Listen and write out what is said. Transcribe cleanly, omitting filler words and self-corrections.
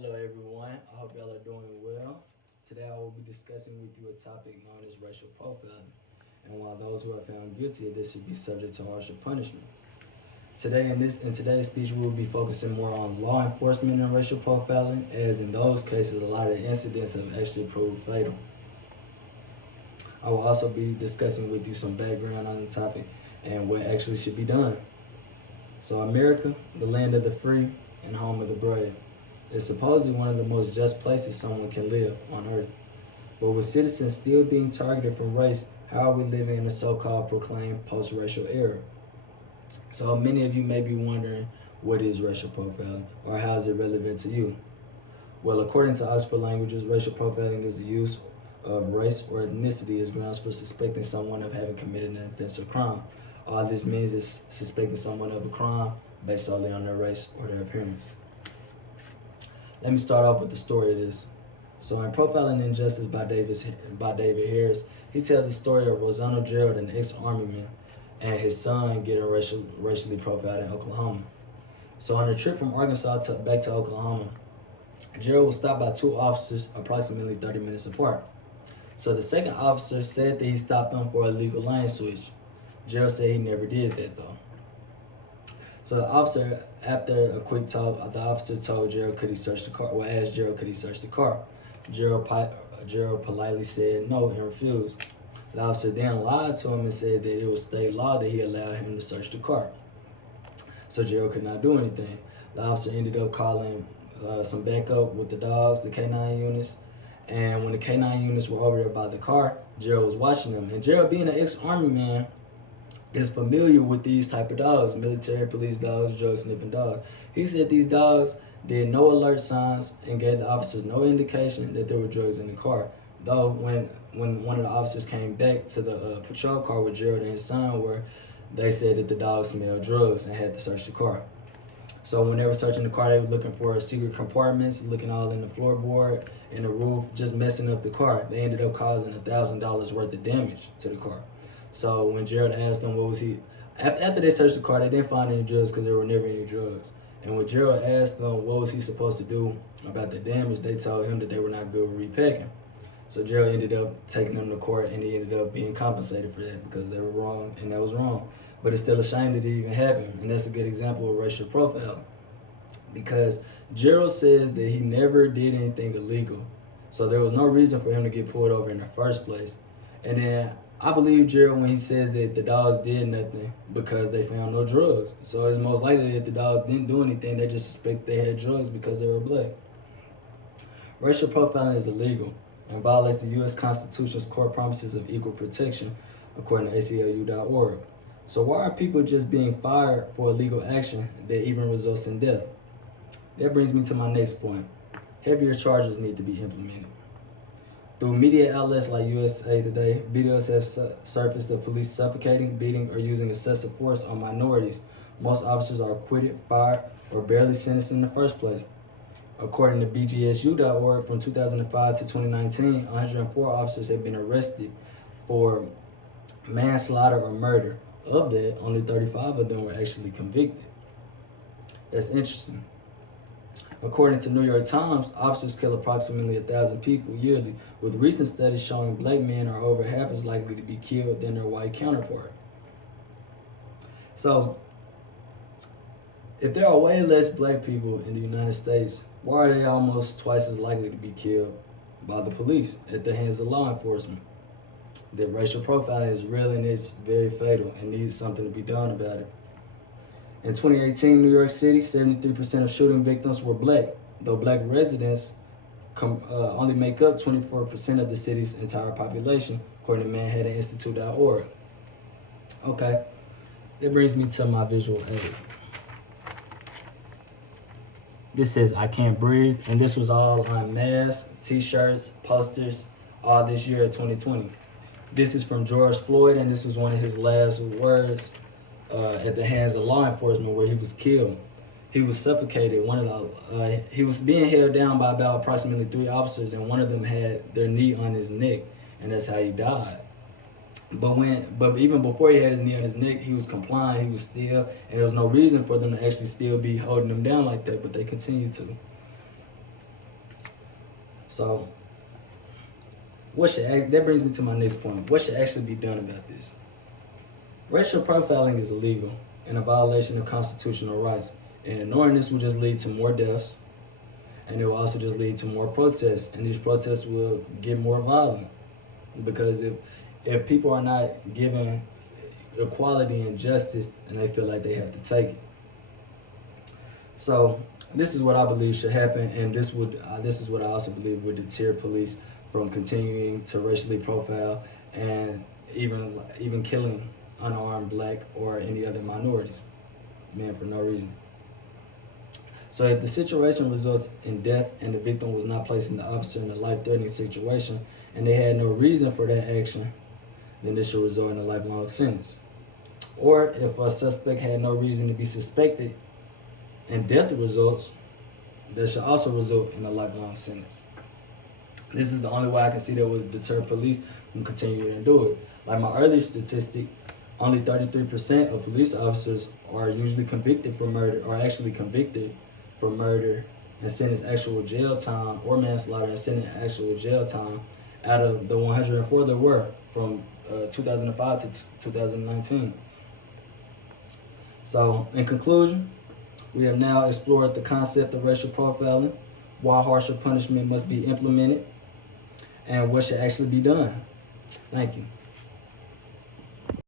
Hello everyone, I hope y'all are doing well. Today I will be discussing with you a topic known as racial profiling, and while those who are found guilty of this should be subject to harsher punishment. Today in today's speech we will be focusing more on law enforcement and racial profiling, as in those cases a lot of incidents have actually proved fatal. I will also be discussing with you some background on the topic and what actually should be done. So America, the land of the free and home of the brave, is supposedly one of the most just places someone can live on earth. But with citizens still being targeted from race, how are we living in the so-called proclaimed post-racial era? So many of you may be wondering, what is racial profiling, or how is it relevant to you? Well, according to Oxford Languages, racial profiling is the use of race or ethnicity as grounds for suspecting someone of having committed an offense or crime. All this means is suspecting someone of a crime based solely on their race or their appearance. Let me start off with the story of this. So in Profiling Injustice by David Harris, he tells the story of Rosanna Gerald, an ex-army man, and his son getting racially profiled in Oklahoma. So on a trip from Arkansas back to Oklahoma, Gerald was stopped by two officers approximately 30 minutes apart. So the second officer said that he stopped them for a legal lane switch. Gerald said he never did that though. So the officer, after a quick talk, the officer told Gerald could he search the car. Well, asked Gerald could he search the car. Gerald politely said no and refused. The officer then lied to him and said that it was state law that he allowed him to search the car. So Gerald could not do anything. The officer ended up calling some backup with the dogs, the K9 units. And when the K9 units were over there by the car, Gerald was watching them. And Gerald, being an ex-army man, is familiar with these type of dogs, military police dogs, drug sniffing dogs. He said these dogs did no alert signs and gave the officers no indication that there were drugs in the car. Though when one of the officers came back to the patrol car with Gerald and his son were, they said that the dogs smelled drugs and had to search the car. So when they were searching the car, they were looking for secret compartments, looking all in the floorboard and the roof, just messing up the car. They ended up causing $1,000 worth of damage to the car. So when Gerald asked them what was he, after they searched the car, they didn't find any drugs because there were never any drugs. And when Gerald asked them what was he supposed to do about the damage, they told him that they were not good with repacking. So Gerald ended up taking them to court, and he ended up being compensated for that because they were wrong and that was wrong. But it's still a shame that it even happened, and that's a good example of racial profiling. Because Gerald says that he never did anything illegal, so there was no reason for him to get pulled over in the first place. And then I believe Gerald when he says that the dogs did nothing because they found no drugs. So it's most likely that the dogs didn't do anything, they just suspect they had drugs because they were black. Racial profiling is illegal and violates the U.S. Constitution's core promises of equal protection, according to ACLU.org. So why are people just being fired for illegal action that even results in death? That brings me to my next point. Heavier charges need to be implemented. Through media outlets like USA Today, videos have surfaced of police suffocating, beating, or using excessive force on minorities. Most officers are acquitted, fired, or barely sentenced in the first place. According to BGSU.org, from 2005 to 2019, 104 officers have been arrested for manslaughter or murder. Of that, only 35 of them were actually convicted. That's interesting. According to New York Times, officers kill approximately 1,000 people yearly, with recent studies showing black men are over half as likely to be killed than their white counterpart. So, if there are way less black people in the United States, why are they almost twice as likely to be killed by the police at the hands of law enforcement? That racial profiling is real and it's very fatal and needs something to be done about it. In 2018, New York City, 73% of shooting victims were black, though black residents only make up 24% of the city's entire population, according to ManhattanInstitute.org. Okay, that brings me to my visual aid. This says I Can't Breathe, and this was all on masks, t-shirts, posters, all this year of 2020. This is from George Floyd, and this was one of his last words at the hands of law enforcement, where he was killed. He was suffocated. He was being held down by about approximately 3 officers, and one of them had their knee on his neck, and that's how he died. But even before he had his knee on his neck, he was complying. He was still, and there was no reason for them to actually still be holding him down like that, but they continued to. So that brings me to my next point. What should actually be done about this? Racial profiling is illegal and a violation of constitutional rights, and ignoring this will just lead to more deaths, and it will also just lead to more protests, and these protests will get more violent, because if people are not given equality and justice, and they feel like they have to take it. So this is what I believe should happen, and this is what I also believe would deter police from continuing to racially profile and even killing unarmed black or any other minorities, man, for no reason. So if the situation results in death and the victim was not placing the officer in a life-threatening situation and they had no reason for that action, then this should result in a lifelong sentence. Or if a suspect had no reason to be suspected and death results, that should also result in a lifelong sentence. This is the only way I can see that would deter police from continuing to do it. Like my earlier statistic, only 33% of police officers are usually convicted for murder, or actually convicted for murder and sentenced actual jail time, or manslaughter and sentenced actual jail time, out of the 104 there were from 2005 to 2019. So in conclusion, we have now explored the concept of racial profiling, why harsher punishment must be implemented, and what should actually be done. Thank you.